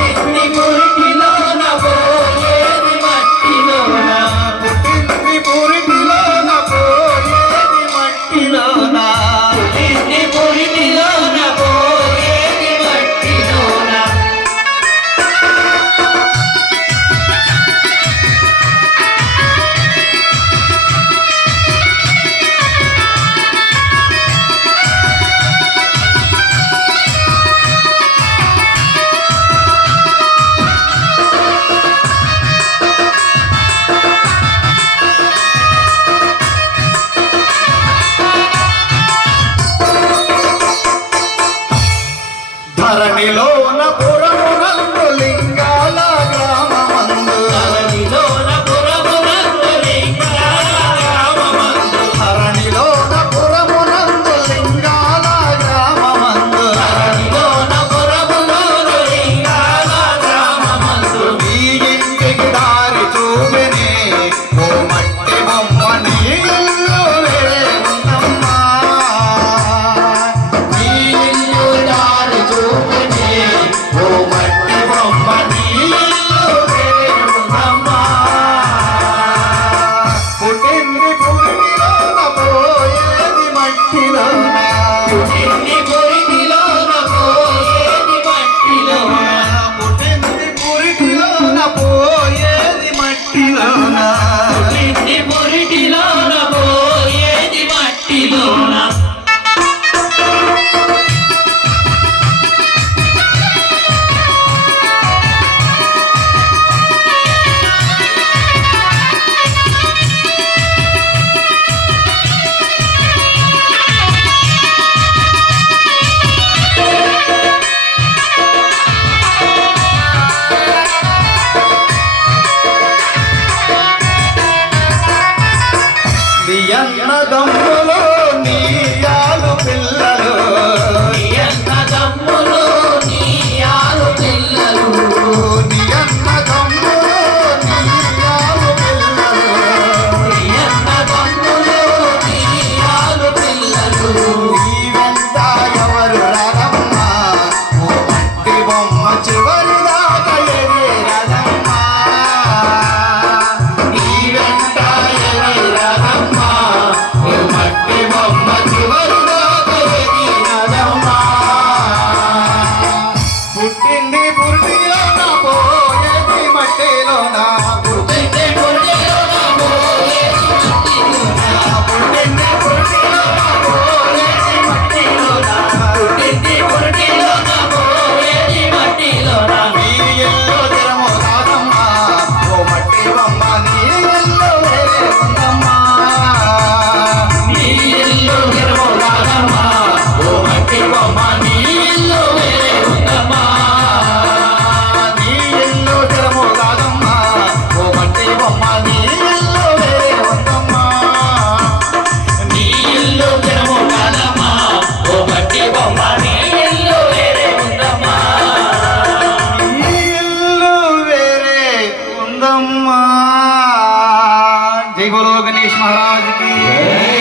Thank you. ధరణిలో Corona. মহারাজ